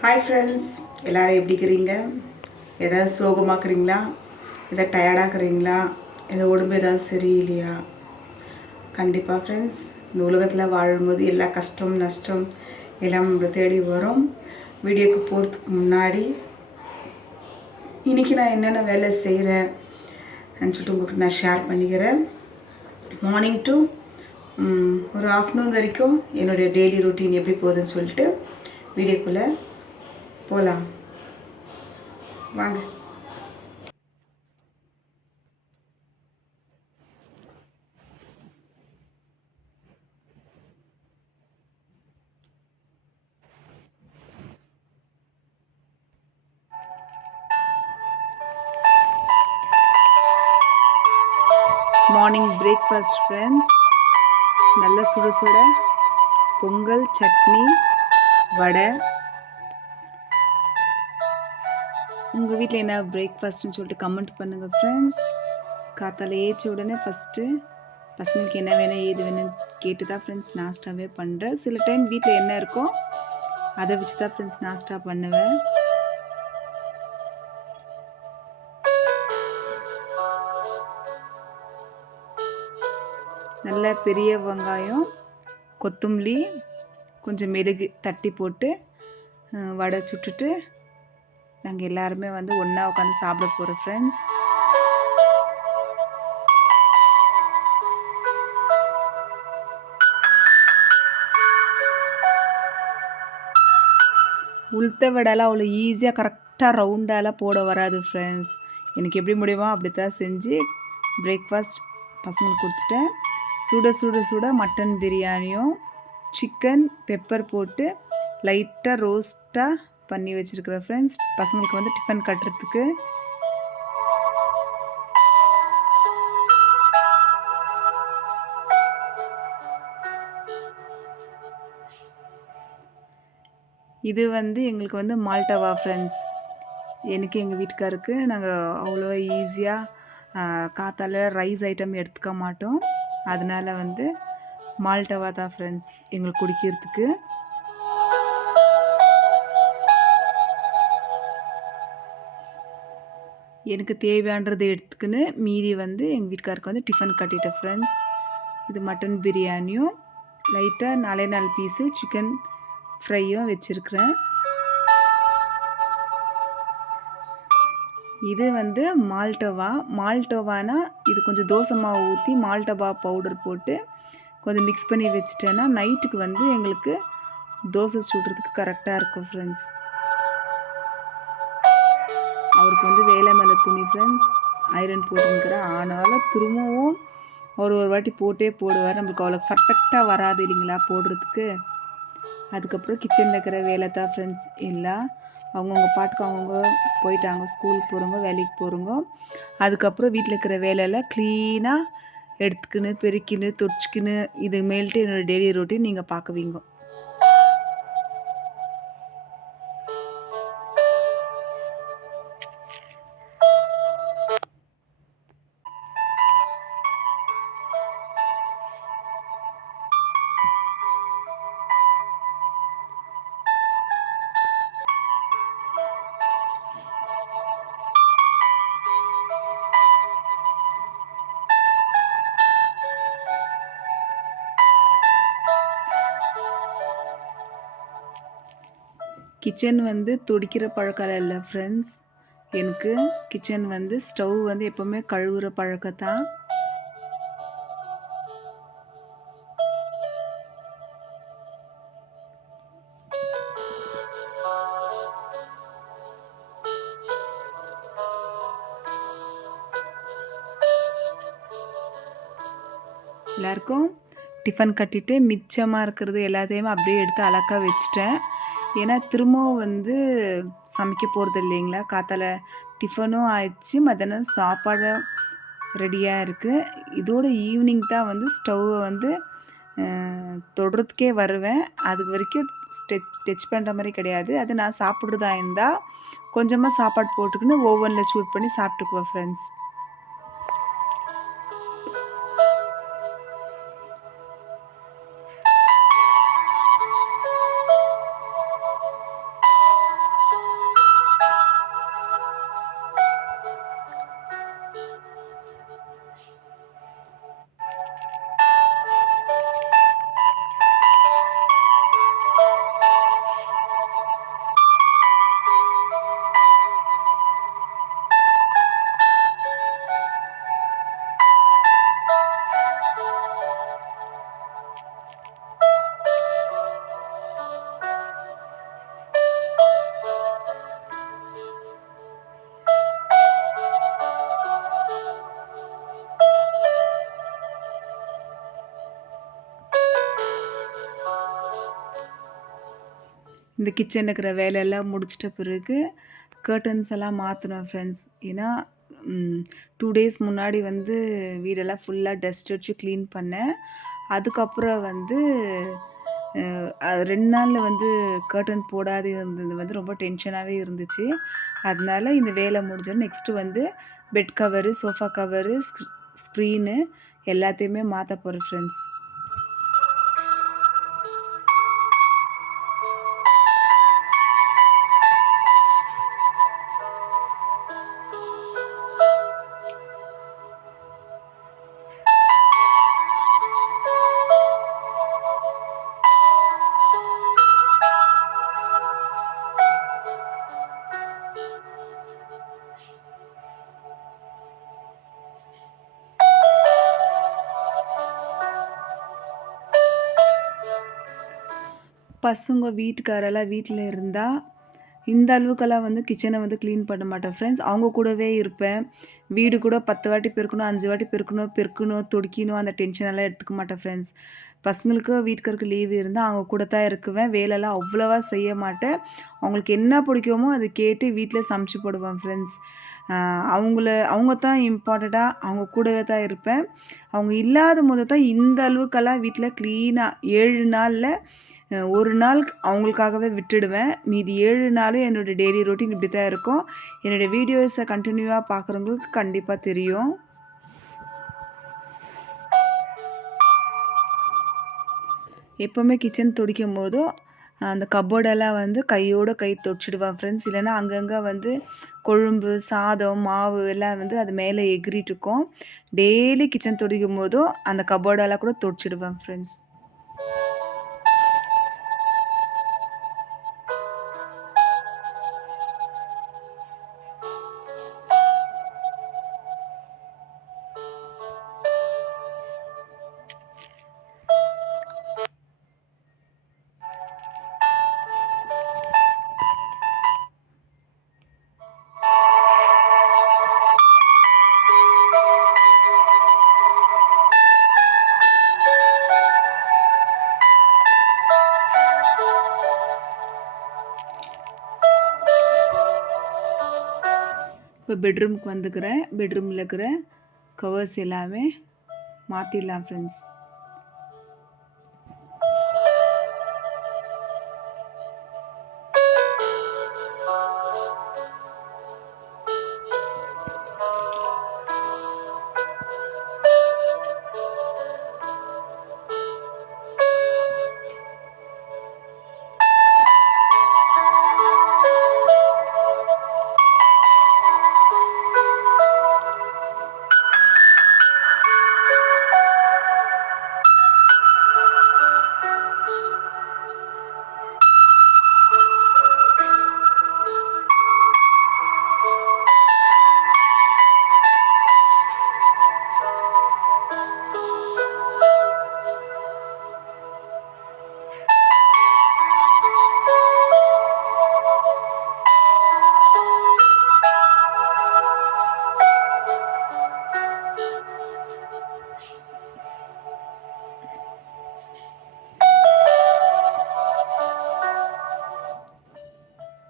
Hi friends, எல்லோரும் எப்படி இருக்கிறீங்க? எதாவது சோகமாக்குறீங்களா? எதாவது டயர்டாக்குறீங்களா? எதாவது உடம்பு ஏதாவது சரியில்லையா? கண்டிப்பாக ஃப்ரெண்ட்ஸ், இந்த உலகத்தில் வாழும்போது எல்லா கஷ்டம் நஷ்டம் எல்லாம் நம்மளை தேடி வரும். வீடியோக்கு போகிறதுக்கு முன்னாடி இன்றைக்கி நான் என்னென்ன வேலை செய்கிறேன் சொல்லிட்டு உங்களுக்கு நான் ஷேர் பண்ணிக்கிறேன். மார்னிங் டு ஒரு ஆஃப்டர்நூன் வரைக்கும் என்னுடைய டெய்லி ரொட்டீன் எப்படி போகுதுன்னு சொல்லிட்டு வீடியோக்குள்ளே போகலாம் வாங்க. மார்னிங் பிரேக்ஃபாஸ்ட் ஃப்ரெண்ட்ஸ், நல்ல சுட சுட பொங்கல், சட்னி, வடை. உங்கள் வீட்டில் என்ன பிரேக்ஃபாஸ்ட்னு சொல்லிட்டு கமெண்ட் பண்ணுங்கள் ஃப்ரெண்ட்ஸ். காத்தால ஏற்ற உடனே ஃபஸ்ட்டு பசங்களுக்கு என்ன வேணும் ஏது வேணும்னு கேட்டு தான் ஃப்ரெண்ட்ஸ் நாஸ்டாவே பண்ணுறேன். சில டைம் வீட்டில் என்ன இருக்கோ அதை வச்சு தான் ஃப்ரெண்ட்ஸ் நாஸ்டா பண்ணுவேன். நல்ல பெரிய வெங்காயம், கொத்தமல்லி, கொஞ்சம் மிளகு தட்டி போட்டு வடை சுட்டுட்டு நாங்கள் எல்லாருமே வந்து ஒன்றா உட்காந்து சாப்பிட போகிறோம் ஃப்ரெண்ட்ஸ். உளுத்த வடைலாம் அவ்வளோ ஈஸியாக கரெக்டாக ரவுண்டாலாம் போட வராது ஃப்ரெண்ட்ஸ். எனக்கு எப்படி முடியுமோ அப்படி தான் செஞ்சு பிரேக்ஃபாஸ்ட் பசங்களுக்கு கொடுத்துட்டேன். சுட சுட சுட மட்டன் பிரியாணியும் சிக்கன் பெப்பர் போட்டு லைட்டாக ரோஸ்ட்டாக பண்ணி வச்சுருக்குறேன் ஃப்ரெண்ட்ஸ். பசங்களுக்கு வந்து டிஃபன் கட்டுறதுக்கு. இது வந்து எங்களுக்கு வந்து மால்டவா ஃப்ரெண்ட்ஸ். எனக்கு எங்கள் வீட்டுக்காருக்கு நாங்கள் அவ்வளோவா ஈஸியாக காத்தால ரைஸ் ஐட்டம் எடுத்துக்க மாட்டோம். அதனால் வந்து மால்டவா தான் ஃப்ரெண்ட்ஸ் எங்களுக்கு குடிக்கிறதுக்கு. எனக்கு தேவையானது எடுத்துக்கின்னு மீதி வந்து எங்கள் வீட்டுக்காருக்கு வந்து டிஃபன் கட்டிட்டேன் ஃப்ரெண்ட்ஸ். இது மட்டன் பிரியாணியும் லைட்டாக 4 பீஸு சிக்கன் ஃப்ரையும் வச்சுருக்கிறேன். இது வந்து மால்டோவானா இது கொஞ்சம் தோசை மாவு ஊற்றி மால்டவா பவுடர் போட்டு கொஞ்சம் மிக்ஸ் பண்ணி வச்சிட்டேன்னா நைட்டுக்கு வந்து எங்களுக்கு தோசை சுடுறதுக்கு கரெக்டாக இருக்கும் ஃப்ரெண்ட்ஸ். அவருக்கு வந்து வேலை மேலே துணி ஃப்ரெண்ட்ஸ் ஐரன் போட்டுங்கிற ஆனாலும் திரும்பவும் ஒரு வாட்டி போட்டே போடுவார். நம்மளுக்கு அவ்வளோ பர்ஃபெக்டாக வராது இல்லைங்களா போடுறதுக்கு. அதுக்கப்புறம் கிச்சனில் இருக்கிற வேலை தான் ஃப்ரெண்ட்ஸ் எல்லாம் அவங்கவுங்க பாட்டுக்கு அவங்கவுங்க போயிட்டாங்க. ஸ்கூலுக்கு போகிறவங்க, வேலைக்கு போகிறவங்க. அதுக்கப்புறம் வீட்டில் இருக்கிற வேலையெல்லாம் க்ளீனாக எடுத்துக்கின்னு பெருக்கின்னு தொடிச்சிக்கின்னு இது மேல்ட்டு என்னோடய டெய்லி ரொட்டீன் நீங்கள் பார்க்குவீங்க. கிச்சன் வந்து துடிக்கிற பழக்கம் இல்லை ஃப்ரெண்ட்ஸ். எனக்கு கிச்சன் வந்து ஸ்டவ் வந்து எப்போவுமே கழுவுற பழக்கத்தான். எல்லாருக்கும் டிஃபன் கட்டிட்டு மிச்சமாக இருக்கிறது எல்லாத்தையுமே அப்படியே எடுத்து அழகாக வச்சுட்டேன். ஏன்னா திரும்பவும் வந்து சமைக்க போகிறது இல்லைங்களா. காத்தால டிஃபனும் ஆயிடுச்சு, மத்தியானம் சாப்பாடு ரெடியாக இருக்குது. இதோட ஈவினிங் தான் வந்து ஸ்டவ்வை வந்து தொடுறதுக்கே வருவேன். அது வரைக்கும் டச் பண்ணுற மாதிரி கிடையாது. அது நான் சாப்பிட்றதா இருந்தால் கொஞ்சமாக சாப்பாடு போட்டுக்கின்னு ஓவனில் சூட் பண்ணி சாப்பிட்டுக்குவேன் ஃப்ரெண்ட்ஸ். இந்த கிச்சனில் இருக்கிற வேலையெல்லாம் முடிச்சிட்ட பிறகு கர்டன்ஸ் எல்லாம் மாற்றணும் ஃப்ரெண்ட்ஸ். ஏன்னா 2 டேஸ் முன்னாடி வந்து வீடெல்லாம் ஃபுல்லாக டஸ்ட் அடிச்சு க்ளீன் பண்ணேன். அதுக்கப்புறம் வந்து 2 நாளில் வந்து கர்டன் போடாது இருந்தது வந்து ரொம்ப டென்ஷனாகவே இருந்துச்சு. அதனால இந்த வேலை முடிஞ்சோடனே நெக்ஸ்ட்டு வந்து bed cover, sofa cover, screen எல்லாத்தையுமே மாற்ற போகிறேன் ஃப்ரெண்ட்ஸ். பசங்க வீட்டுக்காரெல்லாம் வீட்டில் இருந்தால் இந்த அளவுக்கெல்லாம் வந்து கிச்சனை வந்து க்ளீன் பண்ண மாட்டேன் ஃப்ரெண்ட்ஸ். அவங்க கூடவே இருப்பேன். வீடு கூட 10 வாட்டி பெருக்கணும், 5 வாட்டி பெருக்கணும், துடைக்கணும், அந்த டென்ஷனெல்லாம் எடுத்துக்க மாட்டேன் ஃப்ரெண்ட்ஸ். பசங்களுக்கு வீட்டுக்காருக்கு லீவு இருந்தால் அவங்க கூட தான் இருக்குவேன். வேலைலாம் அவ்வளோவா செய்ய மாட்டேன். அவங்களுக்கு என்ன பிடிக்குமோ அதை கேட்டு வீட்டில் சமைச்சு போடுவேன் ஃப்ரெண்ட்ஸ். அவங்க தான் இம்பார்ட்டண்ட்டாக அவங்க கூடவே தான் இருப்பேன். அவங்க இல்லாத போது தான் இந்த அளவுக்கெல்லாம் வீட்டில் க்ளீனாக 7 நாளில் 1 நாள் அவங்களுக்காகவே விட்டுடுவேன். மீதி 7 நாளும் என்னோடய டெய்லி ரொட்டீன் இப்படி தான் இருக்கும். என்னோடய வீடியோஸை கண்டினியூவாக பார்க்குறவங்களுக்கு கண்டிப்பாக தெரியும். எப்போவுமே கிச்சன் துடைக்கும் போதும் அந்த கப்போர்டெல்லாம் வந்து கையோடு கை துடைச்சிடுவேன் ஃப்ரெண்ட்ஸ். இல்லைன்னா அங்கங்கே வந்து கொழும்பு, சாதம், மாவு எல்லாம் வந்து அது மேலே எகிறிட்டு இருக்கும். டெய்லி கிச்சன் துடைக்கும் போதும் அந்த கப்போர்டெல்லாம் கூட துடைச்சிடுவேன் ஃப்ரெண்ட்ஸ். இப்போ பெட்ரூமுக்கு வந்துக்கிறேன். பெட்ரூமில் இருக்கிற கவர்ஸ் எல்லாமே மாற்றிடலாம் ஃப்ரெண்ட்ஸ்.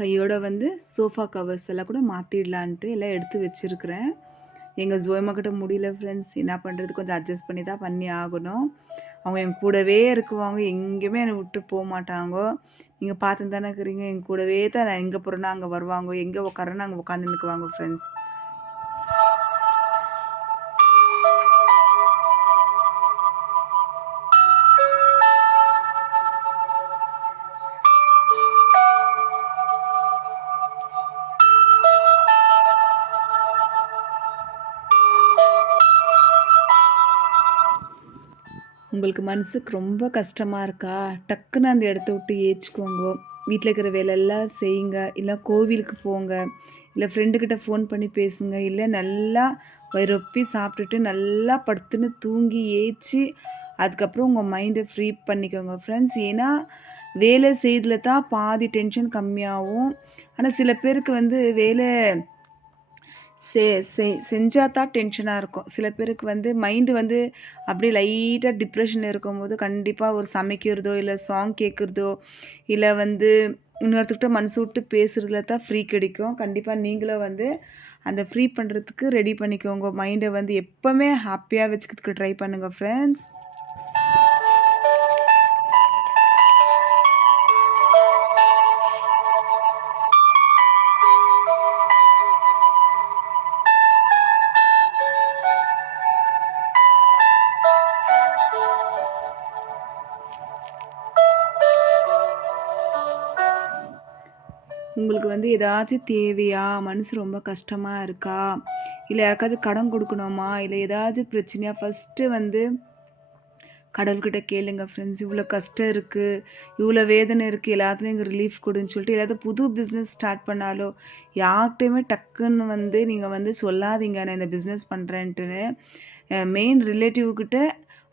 கையோட வந்து சோஃபா கவர்ஸ் எல்லாம் கூட மாற்றிடலான்ட்டு எல்லாம் எடுத்து வச்சுருக்கிறேன். எங்கள் ஜோயம்மாக்கிட்ட முடியல ஃப்ரெண்ட்ஸ். என்ன பண்ணுறது, கொஞ்சம் அட்ஜஸ்ட் பண்ணி தான் பண்ணி ஆகணும். அவங்க என் கூடவே இருக்குவாங்க, எங்கேயுமே என்னை விட்டு போக மாட்டாங்க. நீங்கள் பார்த்து தானே இருக்கிறீங்க, என் கூடவே தான் நான் எங்கே போகிறேன்னா அங்கே வருவாங்க, எங்கே உட்காரன்னா அங்கே உட்காந்துருக்குவாங்க ஃப்ரெண்ட்ஸ். உங்களுக்கு மனசுக்கு ரொம்ப கஷ்டமாக இருக்கா, டக்குன்னு அந்த இடத்த விட்டு ஏச்சுக்கோங்க. வீட்டில் இருக்கிற வேலையெல்லாம் செய்யுங்க. இல்லை கோவிலுக்கு போங்க, இல்லை ஃப்ரெண்டுக்கிட்ட ஃபோன் பண்ணி பேசுங்க, இல்லை நல்லா வயிறொப்பி சாப்பிட்டுட்டு நல்லா படுத்துன்னு தூங்கி ஏச்சு அதுக்கப்புறம் உங்கள் மைண்டை ஃப்ரீ பண்ணிக்கோங்க ஃப்ரெண்ட்ஸ். ஏன்னா வேலை செய்யறதுல தான் பாதி டென்ஷன் கம்மியாகும். ஆனால் சில பேருக்கு வந்து வேலை செஞ்சால் தான் டென்ஷனாக இருக்கும். சில பேருக்கு வந்து மைண்டு வந்து அப்படியே லைட்டாக டிப்ரெஷனில் இருக்கும்போது கண்டிப்பாக ஒரு சமைக்கிறதோ, இல்லை சாங் கேட்குறதோ, இல்லை வந்து இன்னொருத்தர்கிட்ட மனசு விட்டு பேசுறதுல தான் ஃப்ரீ கிடைக்கும். கண்டிப்பா நீங்களும் வந்து அந்த ஃப்ரீ பண்ணுறதுக்கு ரெடி பண்ணிக்கோங்க. மைண்ட வந்து எப்பவுமே ஹாப்பியா வச்சுக்கிறதுக்கு ட்ரை பண்ணுங்க ஃப்ரெண்ட்ஸ். உங்களுக்கு வந்து ஏதாச்சும் தேவையா? மனசு ரொம்ப கஷ்டமா இருக்கா? இல்ல யாருக்காச்சும் கடன் குடுக்கணுமா? இல்ல ஏதாச்சும் பிரச்சனையா? ஃபர்ஸ்ட்டு வந்து கடவுள்கிட்ட கேளுங்க ஃப்ரெண்ட்ஸ். இவ்ளோ கஷ்டம் இருக்கு, இவ்ளோ வேதனை இருக்கு, எல்லாத்துலயும் எங்க ரிலீஃப் குடுன்னு சொல்லிட்டு, ஏதாவது புது பிஸ்னஸ் ஸ்டார்ட் பண்ணாலோ, யார்கிட்டயுமே டக்குன்னு வந்து நீங்க வந்து சொல்லாதீங்க, நான் இந்த பிஸ்னஸ் பண்றேன்ட்டுன்னு. மெயின் ரிலேட்டிவ் கிட்ட,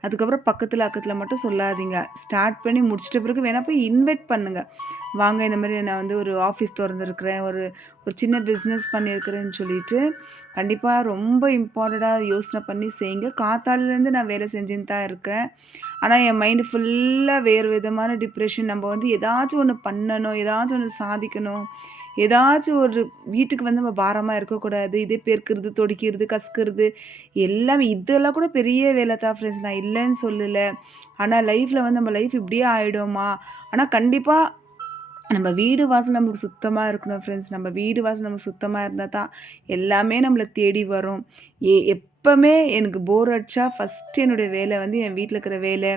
அதுக்கப்புறம் பக்கத்துல, அக்கத்துல மட்டும் சொல்லாதீங்க. ஸ்டார்ட் பண்ணி முடிச்சிட்ட பிறகு வேணா போய் இன்வைட் பண்ணுங்க. வாங்க இந்த மாரி நான் வந்து ஒரு ஆஃபீஸ் தொறந்திருக்கிறேன், ஒரு ஒரு சின்ன பிஸ்னஸ் பண்ணியிருக்கிறேன்னு சொல்லிட்டு, கண்டிப்பா ரொம்ப இம்பார்ட்டன்ட்டா யோசனை பண்ணி செய்யுங்க. காத்தாலைலேருந்து நான் வேலை செஞ்சுன்னு தான் இருக்கேன். ஆனா, என் மைண்டு ஃபுல்லா வேறு விதமான டிப்ரெஷன். நம்ம வந்து ஏதாச்சும் ஒண்ணு பண்ணணும், ஏதாச்சும் ஒண்ணு சாதிக்கணும், ஏதாச்சும் ஒரு வீட்டுக்கு வந்து நம்ம பாரமா இருக்கக்கூடாது. இதே பெருக்கிறது, தொடைக்கிறது, கசக்குறது எல்லாமே இதெல்லாம் கூட பெரிய வேலை தான் ஃப்ரெண்ட்ஸ். நான் இல்லன்னு சொல்லல. ஆனா, லைஃப்ல வந்து நம்ம லைஃப் இப்படியே ஆயிடுமா? ஆனா, கண்டிப்பா நம்ம வீடு வாசல் நம்மளுக்கு சுத்தமா இருக்கணும் ஃப்ரெண்ட்ஸ். நம்ம வீடு வாசல் நமக்கு சுத்தமா இருந்தா தான் எல்லாமே நம்மள தேடி வரும். எப்பமே எனக்கு போர் அடிச்சா ஃபர்ஸ்ட்டு என்னுடைய வேலை வந்து என் வீட்ல இருக்கிற வேலை,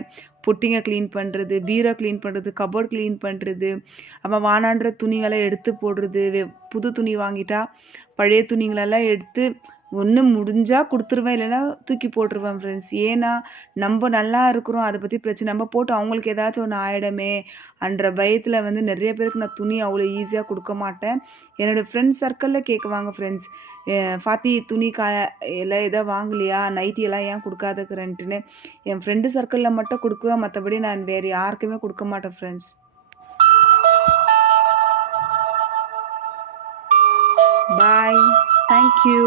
பொட்டிங்க கிளீன் பண்றது, பீரோ கிளீன் பண்றது, கபோர்ட் கிளீன் பண்றது, அப்புறம் வானான்ற துணிகள எடுத்து போடுறது, புது துணி வாங்கிட்டா பழைய துணிங்களெல்லாம் எடுத்து ஒண்ணு முடிஞ்சா குடுத்துருவேன், இல்லைன்னா தூக்கி போட்டுருவேன் ஃப்ரெண்ட்ஸ். ஏன்னா, நம்ப நல்லா இருக்கிறோம், அத பத்தி பிரச்சனை நம்ம போட்டு அவங்களுக்கு ஏதாச்சும் ஒண்ணு ஆயிடுமே அன்ற பயத்துல வந்து நெறைய பேருக்கு நான் துணி அவ்வளோ ஈஸியா குடுக்க மாட்டேன். என்னோட ஃப்ரெண்ட்ஸ் சர்க்கிள்ல கேட்குவாங்க ஃப்ரெண்ட்ஸ். "ஃபாத்தி துணி எல்லாம் எதா வாங்கலையா? நைட்டி எல்லாம் ஏன் குடுக்காதக்கிறன்ட்டுன்னு." என் ஃப்ரெண்டு சர்க்கிள்ல மட்டும் குடுக்குவேன். மத்தபடி நான் வேற யாருக்குமே குடுக்க மாட்டேன் ஃப்ரெண்ட்ஸ். பாய். Thank you.